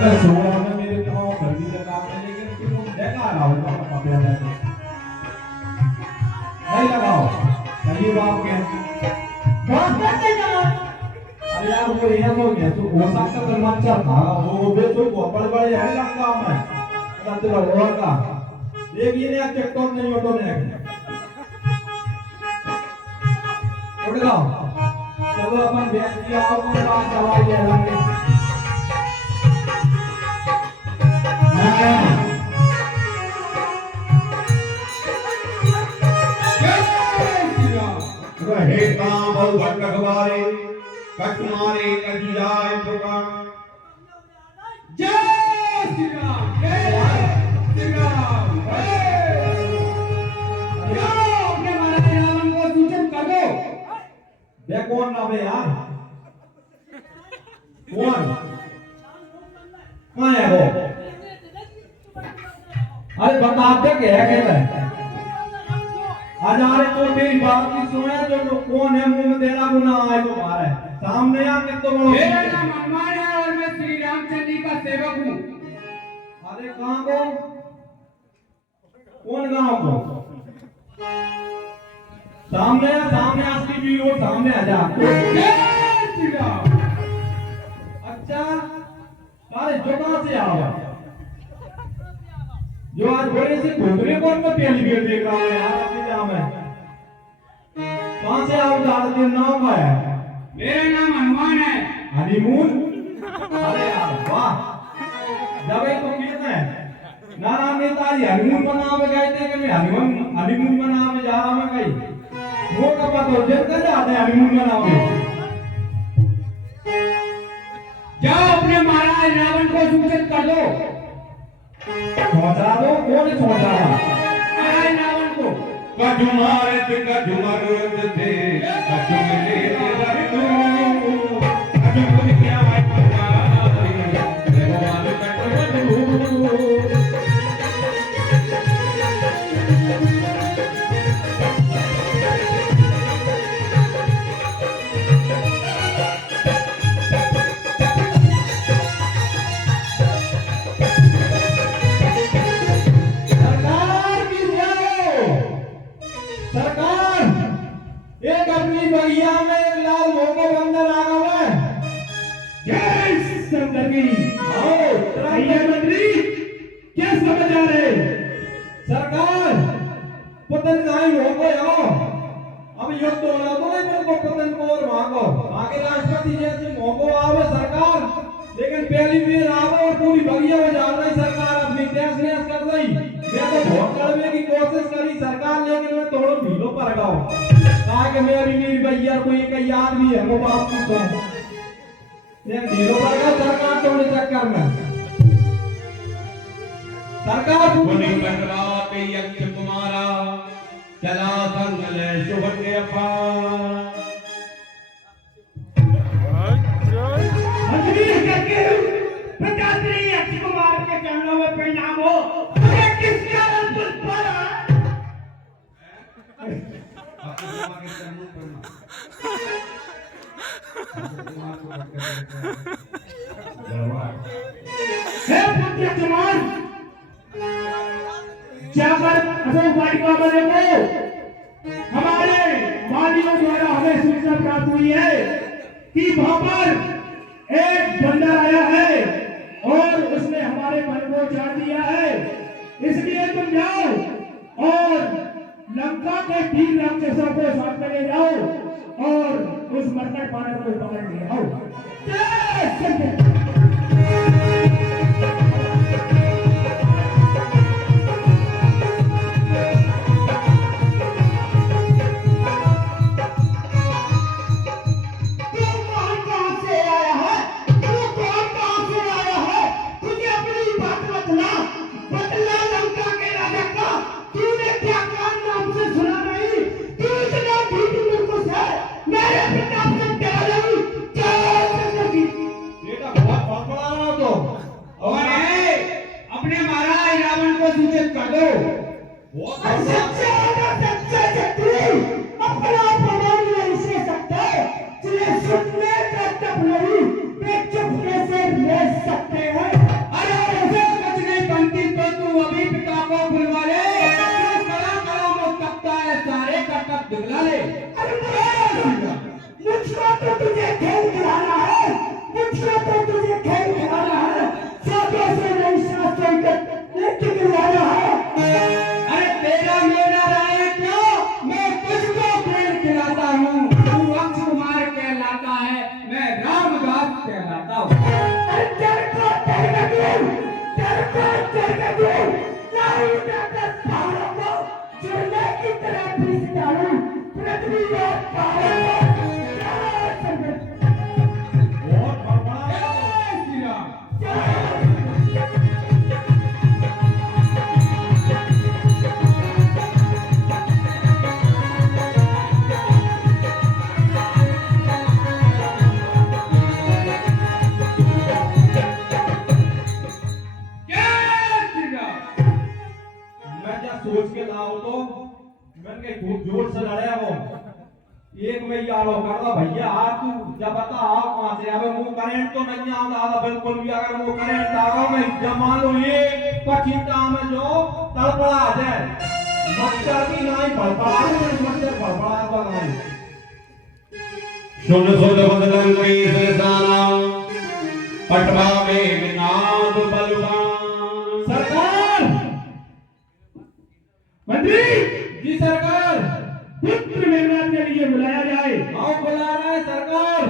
मैं सो रहा था मेरे को घर भी लगा के लेकिन तुम देखा रहा हो ना पकड़ लेते नहीं लगाओ सही बात के बात करते जाओ। अरे यार वो ये हो गया तो हो सकता है मच्छर था वो बेचो को बड़े बड़े है लंका में रात बड़े का एक ये ने टिकटॉक नहीं ऑटो ने उड़ जाओ चलो अपन बैठ के आओ को बात दवाई ले लेंगे रहे काम और भटकवारे कटमारे कट जाए पुकार जय श्री राम जय श्री राम अपने महाराज रावण को सूचन कर दो। ये कौन नाम है यार कौन कहाँ है वो अरे बता दे क्या कहता है हजारे तो मेरी बात की सुने जो कौन है मुंह में तेरा गुना आए तो बाहर है सामने आके तो बोलो मेरा नाम हनुमान है और मैं श्री रामचंद्र जी का सेवक हूँ। अरे कहाँ को कौन गांव को सामने असली भी वो सामने आ जा जय श्री राम। अच्छा सारे जोड़ा से आओ जो आज बड़े से घूमने कौन को पहली बार देख रहा है यार अपने जाम है कहां से आओ दादा के नाम क्या है मेरा नाम हनुमान है। हनीमून अरे यार वाह जब ये तो कहते हैं नारायण नेताजी हनीमून मनाने गए थे कि मैं हनीमून मनाने जा रहा मैं कहीं वो कब तो जब कर जाते हैं हनीमून मनाने जाओ अपने महाराज रावण को सूचित कर दो। सोचा दो कौन सोचा महाराज रावण को कजुमार कजुमर थे कजुमरे तेरा तू कजुमर क्या है तुम्हारी भगवान कजुमर बगिया में एक लाल मोको बंदर आ गया है जय शंकर की आओ भैया मंत्री क्या समाचार है। सरकार पतन गाय हो गए हो अब युद्ध हो रहा तो नहीं मेरे को पतन को और मांगो आगे राष्ट्रपति जैसे मोको आवे सरकार लेकिन पहली बार आवे और पूरी बगिया में जा रही सरकार अपनी देश नेश कर रही मैं तो बहुत लड़ने की कोशिश करी सरकार लेकिन मैं थोड़ा ढीलो पर गया कहा कि मेरी भैया कोई एक याद भी है वो बात की तो ये ढीलो पर गया सरकार तोड़े चक्कर में सरकार मुनि कटरात यक्ष कुमारा चला संगल शुभके अपार मंत्री करके प्रजापति अक्षय कुमार के चरणों में प्रणाम हो। मुझे किस कारण पुल पर है पुत्र कुमार जाकर अशोक वाटिका वाले को हमारे वालियों द्वारा हमें सूचना प्राप्त हुई है कि वहां पर एक बंदर आया है और उसने हमारे मन को चाट दिया है। इसलिए तुम जाओ और लंका के 3 राक्षसों को साथ में ले जाओ और उस मरने पाने को पकड़ ले आओ। जय शंकर। सूचित कर दो। सच्चे शत्रु अपना प्रमाण नहीं से सकते, जिन्हें सुनने का तब नहीं वे चुपके से ले सकते हैं। तो तुझे खेल खिलाना है, सातों से नहीं शास्त्रों के लेके खिलाना है। अरे तेरा मेरा राय क्यों? मैं तुझको खेल खिलाता हूँ। तू अक्षय कुमार कहलाता है, मैं रामदास कहलाता हूँ। अरे तेरे को ना उठाकर पहाड़ों को चूरने की तरह पीस डालूं, पृथ्वी और पहाड़ों को बहुत बड़बड़ा है श्री राम। मैं क्या सोच के लाओ तो मैंने खूब जोर से लड़े वो एक में यारो करदा भैया आ तू जब बता आ कहां से आवे मुंह करंट तो नहीं आता आधा बिल्कुल भी अगर मुंह करंट आगा मैं जमा लो ये पचीता में जो तड़पड़ा आ जाए मच्छर की नहीं बड़बड़ा मच्छर बड़बड़ा बगाई सुन बदलन की सरसाना पटवा में नाद बलवान। सरकार मंत्री जी सरकार पुत्र मेघनाथ के लिए बुलाया जाए। आओ बुला रहे हैं सरकार।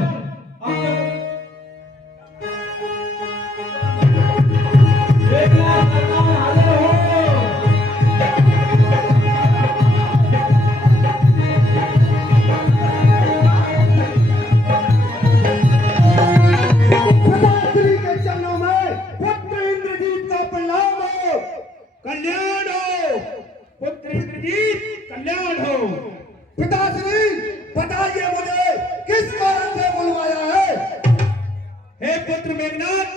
मेघनाथ सरकार हाजिर हो। पिताश्री के चरणों में पुत्र इंद्रजीत का प्रणाम हो, कल्याण हो। पुत्र इंद्रजीत कल्याण हो। पिताश्री बताइए मुझे किस कारण से बुलवाया है? हे पुत्र मेघनाथ,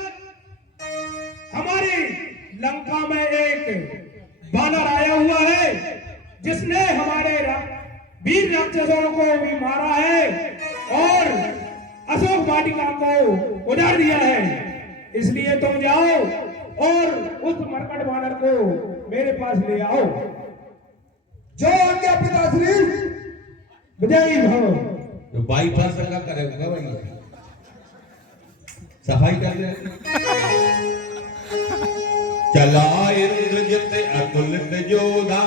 हमारी लंका में एक बानर आया हुआ है जिसने हमारे वीर राक्षसों को भी मारा है और अशोक वाटिका को उजाड़ दिया है। इसलिए तुम जाओ और उस मरकट बानर को मेरे पास ले आओ। जो आज्ञा पिताश्री। विजयी भव। तो बाईपास का करेगा भाई सफाई कर ले। चला इंद्रजित अतुलित योधा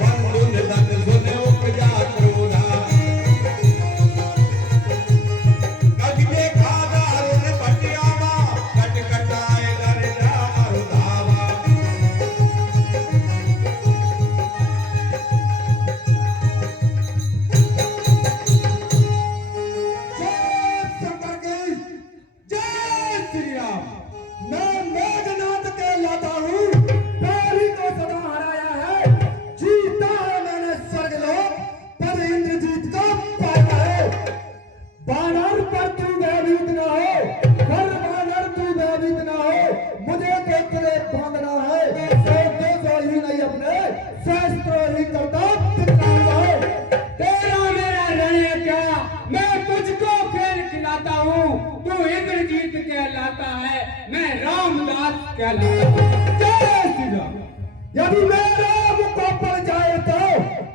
बंधुन दन सुने उपजा क्रोधा कभी खादा रुन पटियावा कट कटाए कर जा अरुधावा।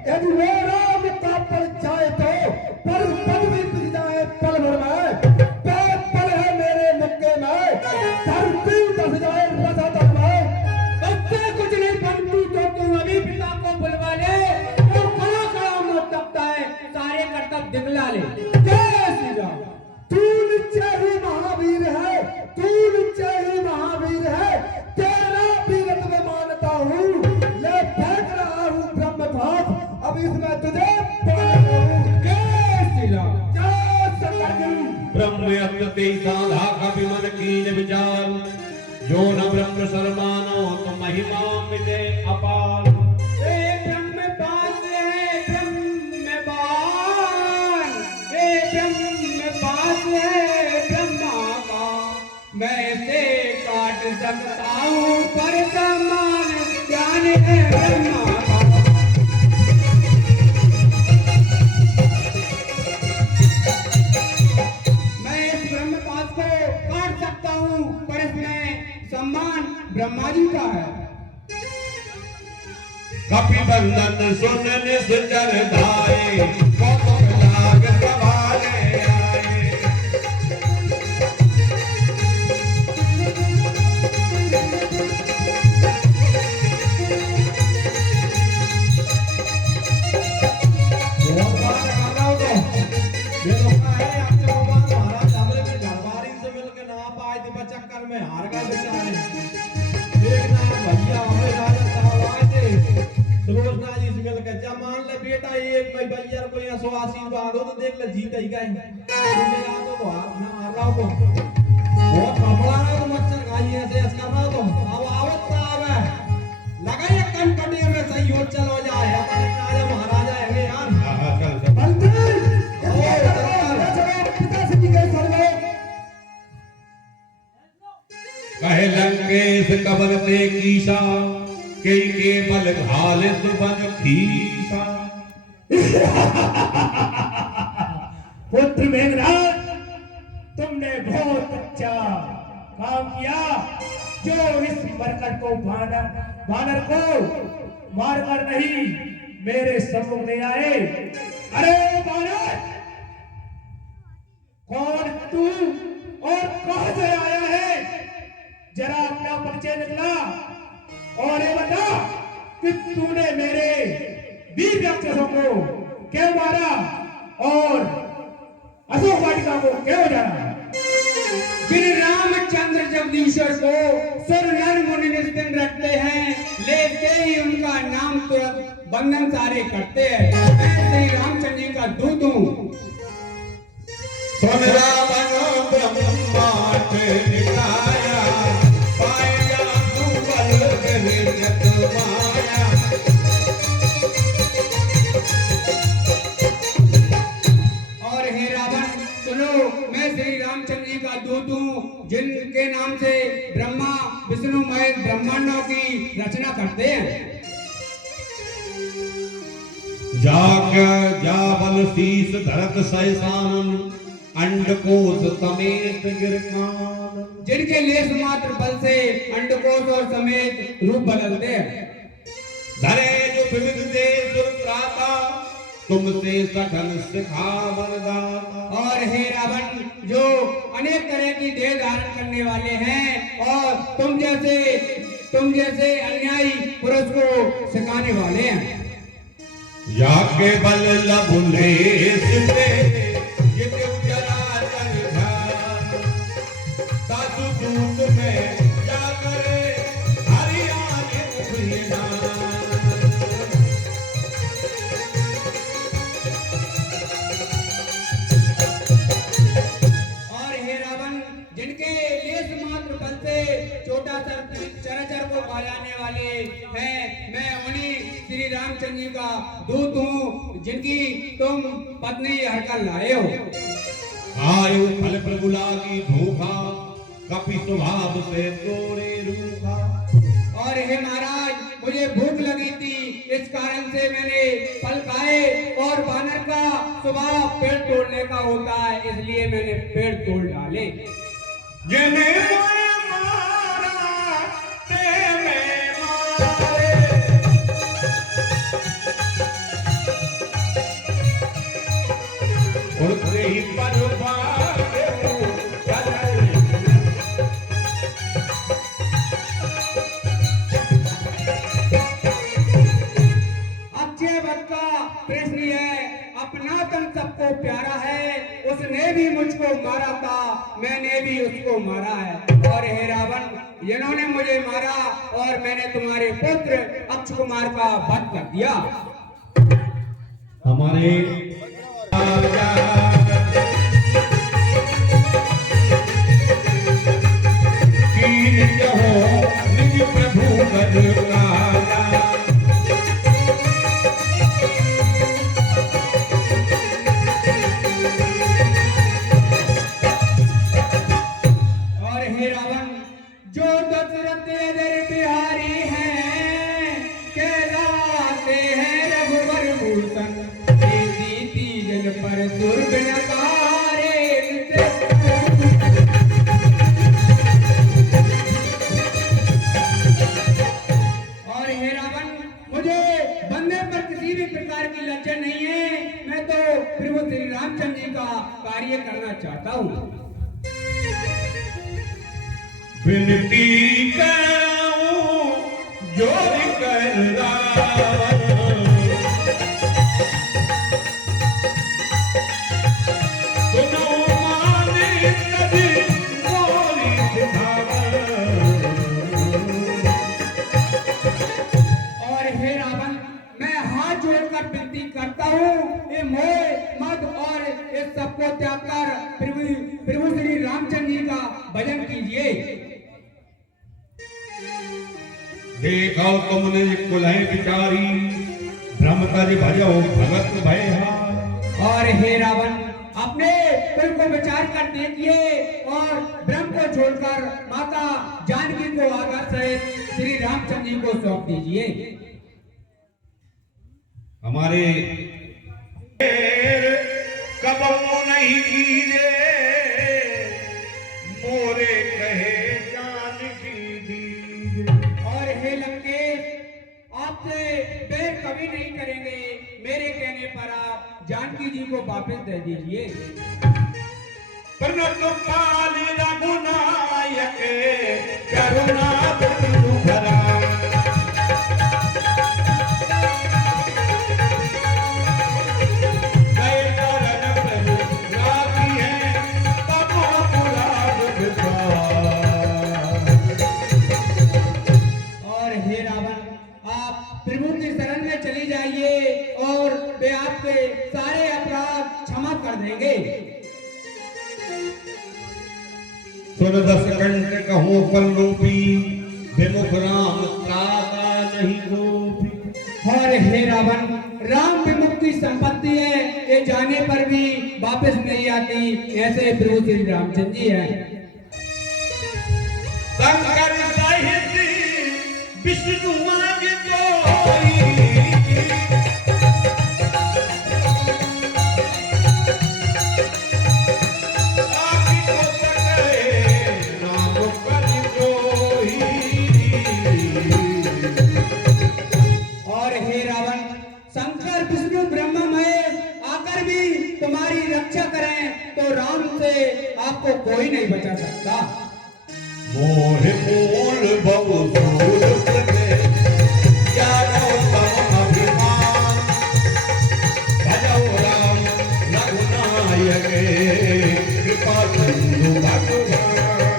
यदि मेरा मुकाबला जाए तो पर पदवी पिस जाए पल भर में, पल है मेरे मुक्के में, धरती धस जाए रसा तक में। बच्चे कुछ नहीं बनती तो तू अभी पिता को बुलवा ले। वो खड़ा खड़ा मत तपता है, सारे कर्तव्य दिखला ले। जय श्री राम। तू निश्चय ही महावीर है, तेरा वीरत्व में मानता हूँ। ले फेंक रहा हूँ ब्रह्म भाव, अब इसमें तुझे ब्रह्म अत्यते साधा कपि मन कीन विचार जो न ब्रह्म शर्मानो तो महिमा मिले अपार। ब्रह्मपाल है ब्रह्मपाल, ब्रह्मपाल है ब्रह्मा का, मैं से काट सकता हूँ पर समान ज्ञान है ब्रह्मा का। मैं इस ब्रह्मपाल को काट सकता हूँ पर इसमें सम्मान ब्रह्मा जी का है। कपि बंधन सुन निश्चर धाये कौतुक लाग सभा तो क्या है अब तो भगवान महाराज हमरे में घरवारी से मिलके ना पाए थे पर चक्कर में हार गए बेचारे। एक ना भैया हमें राजा साहब आए थे सुलोचना जी से मिलकर जब मान ले बेटा एक भाई भैया को यहाँ 100 आशीर्वाद हो तो देख ले जीत ही गए तुमने यहाँ तो हार ना हार रहा हो बहुत कपड़ा है तो मच्छर खाई ऐसे ऐसे कर रहा हो तो अब आवत ना आवे लगा ये कनकटी में सही हो चलो जाए अपन राजा महाराजा है यार मंत्री ओ सरकार चलो पिताश्री जी के सरदार कहे लंकेश कबल ते कीशा के बल घाल सुबन खीसा। पुत्र मेघनाद, तुमने बहुत अच्छा काम किया जो इस मरकट को बानर को मारकर नहीं मेरे सम्मुख ले आए। अरे बानर, कौन तू और कहां से आया है? जरा अपना परिचय निकला और ये बता कि तूने मेरे वीर राक्षसों को क्यों मारा और अशोक वाटिका को क्यों जाना? श्री रामचंद्र जगदीश्वर को सुर नर मुनि निस्तिन रखते हैं, लेते ही उनका नाम तुरंत बंधन सारे करते हैं। मैं श्री रामचंद्र जी का दूत हूँ। सुन रावण ब्रह्मांड निकाया, पाया तू बल जगत माया। और हे रावण सुनो, मैं श्री रामचंद्र जी का दूत हूँ, जिनके नाम से ब्रह्मा विष्णु महेश ब्रह्मांडों की रचना करते हैं। जाबल शीस धरत सहसान, अंडकोश समेत गिरकान। जिनके लेस मात्र बल से अंडकोश और समेत रूप बदलते हैं। धरे जो विविध देश त्राता, तुमसे सघन सिखा वरदाता। और हे रावण, जो अनेक तरह की देह धारण करने वाले हैं और तुम जैसे अन्यायी पुरुष को सिखाने वाले हैं। या के बल लभुले सिते, ये उजरा चरघान। साधु दूत में क्या करे, हरियाणे उभयनान। और हे रावण, जिनके लेस मात्र बल से छोटा चराचर को पालाने वाले हैं, मैं उन्हीं श्री रामचंद्र जी का दूत हूँ, जिनकी तुम पत्नी हरकर लाए हो। आयु फल प्रभुलागी धोखा, कपि स्वभाव से तोड़े रूखा। और हे महाराज, मुझे भूख लगी थी, इस कारण से मैंने फल खाए, और बानर का स्वभाव पेड़ तोड़ने का होता है, इसलिए मैंने पेड़ तोड़ डाले। जिन्हें मैं मारा, ते मैं मारे। उड़ते ही परवाने चले। अक्षय वट का प्रश्न है, अपना तन सबको प्यारा है, उसने भी मुझको मारा था, मैंने भी उसको मारा है। और हे रावण, जिन्होंने मुझे मारा और मैंने तुम्हारे पुत्र अक्ष कुमार का वध कर दिया। हमारे राजा कीन कहो, निज प्रभु कद राजा। और हे रावण, जो दशरथ अजर बिहारी हैं, कहलाते हैं रघुवर भूषण, सीती जन पर दुर्गणकारे। और हे रावण, मुझे बनने पर किसी भी प्रकार की लज्जा नहीं है, मैं तो प्रभु श्री रामचंद्र जी का कार्य करना चाहता हूँ। विनती करूं जोर कर रावण, कर प्रभु प्रभु श्री रामचंद्र जी का भजन कीजिए। देखो तुमने कुलह विचारी ब्रह्म तज भजो भगत भया। और हे रावण, अपने कुल को विचार कर देखिए और ब्रह्म को छोड़कर माता जानकी को आदर सहित श्री रामचंद्र जी को सौंप दीजिए। हमारे कबो नहीं कीजे मोरे कहे जान की दीजे। और हे लंकेश, आपसे बैर कभी नहीं करेंगे। मेरे कहने पर आप जानकी जी को वापस दे दीजिए। प्रणत पाल रघुनायक करुणा बिंदु भरा। गए शरण प्रभु राखी है तबो पुराण विचार। और हे रावण, आप प्रभु की शरण में चली जाइए और वे आपके सारे अपराध क्षमा कर देंगे। सुन दस कंठ कहूँ पल्लूपी विमुख राम त्राता नहीं गोपी। और हे रावण, राम विमुख की संपत्ति है, ये जाने पर भी वापस नहीं आती। ऐसे प्रभु श्री रामचंद्र जी हैं। शंकर साहित्य विष्णु मांग जोई। आखि को तके नाम कर जोई। और हे रावण, शंकर विष्णु ब्रह्मा महेश आकर भी तुम्हारी रक्षा करें तो राम से आपको कोई नहीं बचा सकता। मोह मूल बहु सूर प्रगे ज्ञानो तम अभिमान। भजो राम रघुनायक कृपा सिंधु भगवान।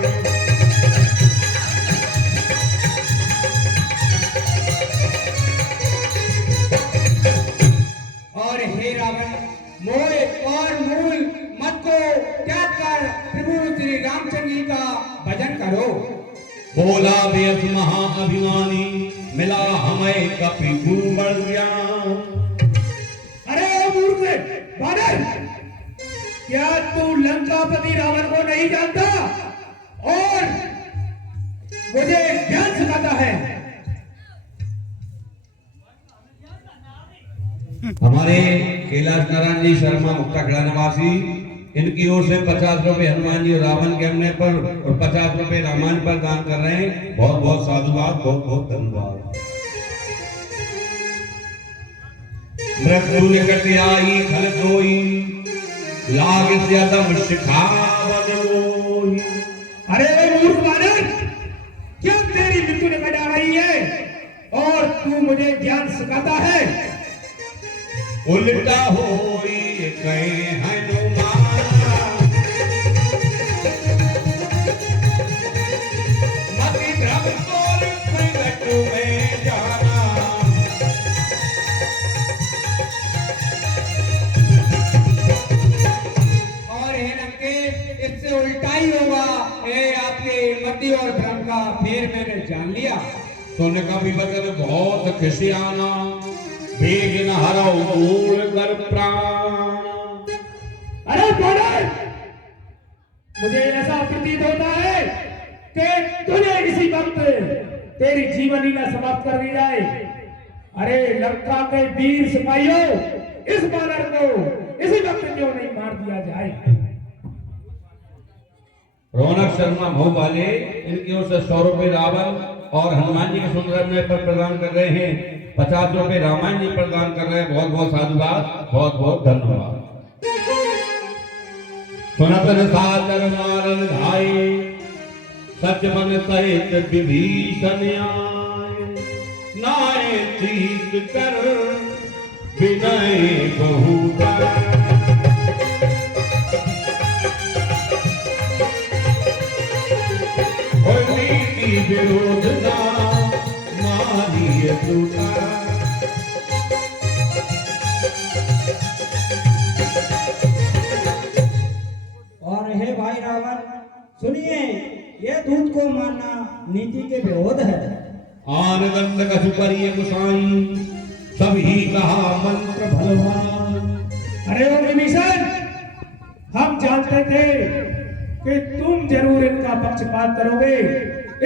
और हे रावण, मोह और मूल मत को त्याग कर प्रभु श्री रामचंद्र जी का भजन करो। बोला व्यस महाअभिमानी मिला हमें कपि गुरु बल ज्ञान। अरे ओ मूर्ख बानर, क्या तू लंकापति रावण को नहीं जानता और मुझे ज्ञान सिखाता है? हमारे कैलाश नारायण जी शर्मा मुक्ताखड़ा निवासी, इनकी ओर से 50 रुपए हनुमान जी और रावण के हमने पर और 50 रुपए रामायण पर दान कर रहे हैं। बहुत बहुत साधुवाद, बहुत बहुत धन्यवाद। मृत्यु निकट आई खल सोई लाग ज्यादा शिखावन मोही। अरे ओ मूर्ख बानर, क्यों तेरी मृत्यु निकट आ रही है और तू मुझे ज्ञान सिखाता है? उल्टा होई कहे हनुमान। मति भ्रम तोर प्रगट में जाना। और हे लंकेश, इससे उल्टा ही होगा। ये आपके मति और भ्रम का फेर मैंने जान लिया। सुन का भी बचन बहुत खिसियाना बेग न हरो मूल कर प्राण। अरे बानर, मुझे ऐसा प्रतीत होता है कि तुझे किसी वक्त तेरी जीवन लीला समाप्त कर दी जाए। अरे लंका के वीर सिपाहियों, इस बानर को इसी वक्त क्यों नहीं मार दिया जाए? रौनक शर्मा भोपाले, इनकी ओर से 100 रुपए रावण और हनुमान जी के सुंदर में पर प्रदान कर रहे हैं। 50 रुपए रामायण जी प्रदान कर रहे हैं। बहुत बहुत साधुवाद, बहुत बहुत धन्यवाद। सुनतन सादर मारन धाई सच मन सहित विभीषण आए। नाय तीत कर विनय बहु विरोध ना मारिय टूटा। भाई रावण, सुनिए, ये दूत को मानना नीति के विरोध है। आन दंड कछु करिए गुसाई, सभी कहा मंत्र भलवान। अरे ओ विभीषण, हम जानते थे कि तुम जरूर इनका पक्षपात करोगे,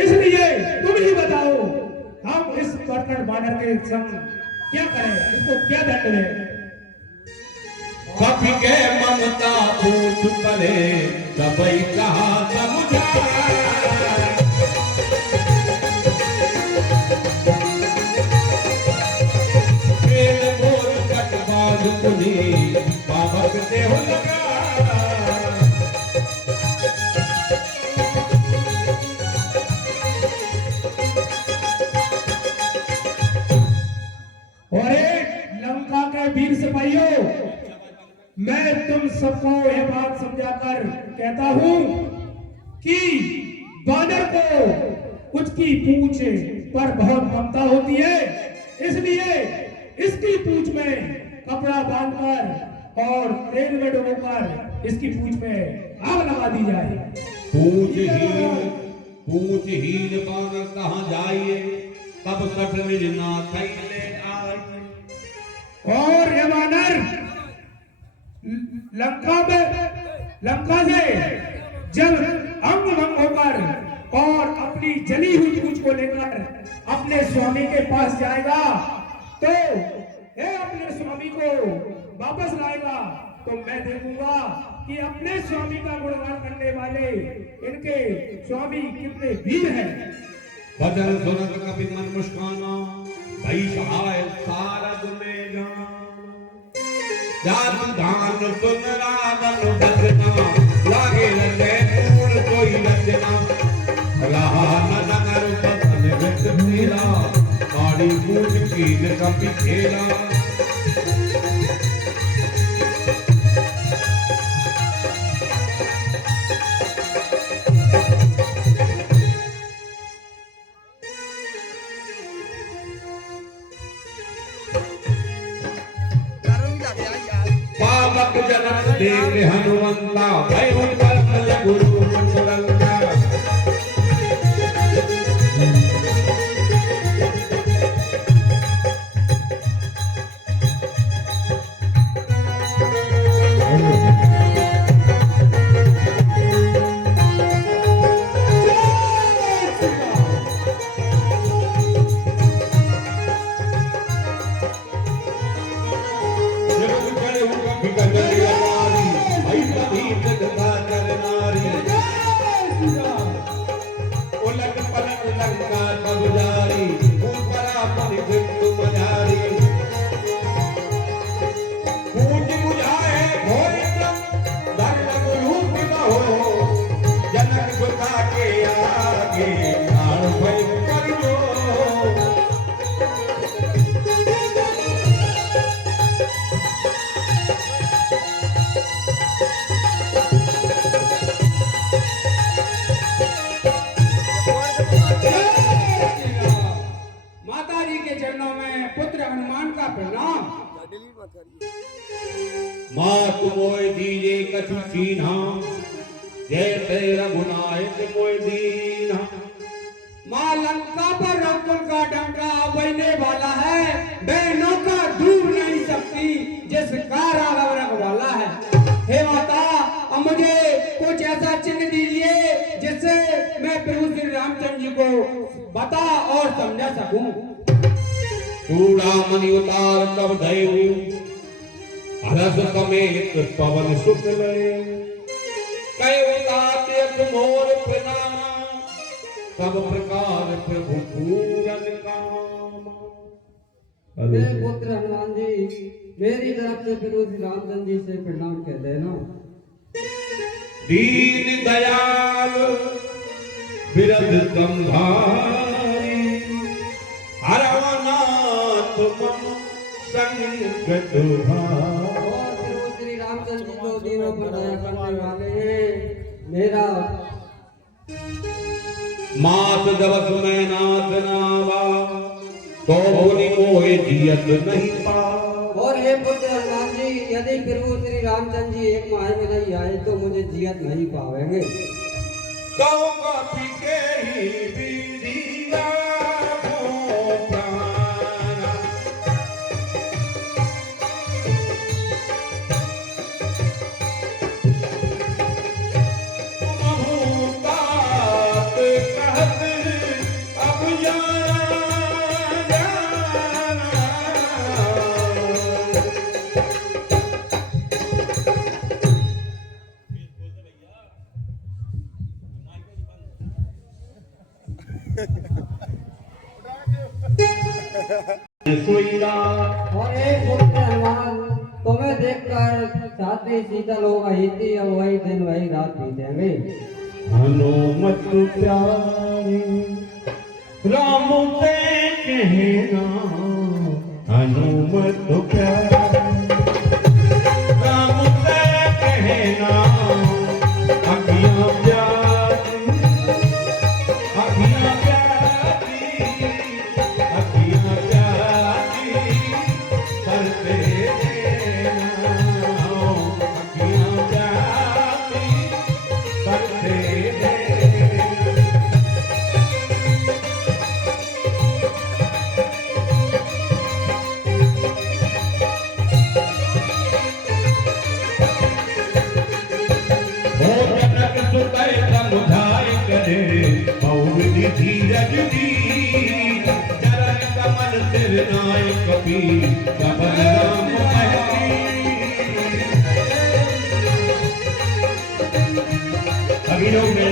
इसलिए तुम ही बताओ, हम इस करकट बानर के संग क्या करें, इसको क्या दंड दें? कपि के ममता पूछ करे, सबई कहा समुझाए। खेल बोल कटबाज तुनी, बाबक देह लगा। और लंका के वीर सिपाहियों, मैं तुम सबको यह बात समझाकर कहता हूं कि बानर को उसकी पूंछ पर बहुत ममता होती है, इसलिए इसकी पूंछ में कपड़ा बांधकर और तेल में डुबोकर इसकी पूंछ में आग लगा दी जाए। पूछ हीन बानर कहाँ जाइए, तब सठ मिलना थैले आए। और ये बानर लंका से जब अंग भंग होकर और अपनी जली हुई पूंछ को लेकर अपने स्वामी के पास जाएगा, तो ये अपने स्वामी को वापस लाएगा, तो मैं देखूंगा कि अपने स्वामी का गुणगान करने वाले इनके स्वामी कितने वीर हैं। भजन सुनत कपि मन मुस्काना, भई सहाय सारद में जान। जाति धान सुन रावण बजना, लागे लगे पूर्ण कोई रचना। रहा न नगर बसन वित पीला, माड़ी पूछ कीन कपि खेला। पावक जनक देव हनुमंता, भय उन्मल गुरु मुकुरंता। मात मोय दीजे कछु चीन्हा, जय तेरा रघुनायक मोय दीन्हा। मां लंका पर रावण का डंका बजने वाला है, बहनों का डूब नहीं सकती जिसका राघव रखवाला है। हे माता, अब मुझे कुछ ऐसा चिन्ह दीजिए जिससे मैं प्रभु श्री रामचंद्र जी को बता और समझा सकूं। चूड़ामणि उतार तब दयु, हरस कमेत पवन शुक्ल। कय उतार मोर प्रणाम, सब प्रकार प्रभु पूरन काम। हे पुत्र हनुमान जी, मेरी तरफ से प्रभु श्री रामचंद्र जी से प्रणाम कह देना। दीन दयाल बिरद संभारी, हरवनाथ मम संगत भारी। और प्रभु श्री रामचंद्र जी को दीनों पर दया करने वाले हैं। मेरा मात दवस में नाथ नावा, तो मुनि मोहे जियत नहीं पा। और हे पुत्र हनुमान जी, यदि प्रभु श्री रामचंद्र जी एक माह में नहीं आए तो मुझे जियत नहीं पावेंगे। गौ कपि के ही विधिया को प्राणा। तुमहु बात कहत अब जाना। और एक पुत्र हनुमान तुम्हें देखकर साथी शीतल हो गई थी, अब वही दिन वही रात बीतेंगे। हनुमत प्यारे राम से कहना, हनुमत प्यारे राम से कहना। अखियां प्यारी, अखियां प्यारी, अखियां प्यारी करते देना। अखियां प्यारी करते देना। जनक सुतै समुझाय करे बहुविधि धीरज दी। चरण कमल सिर नाय कपि कबल राम महती। अभिनव में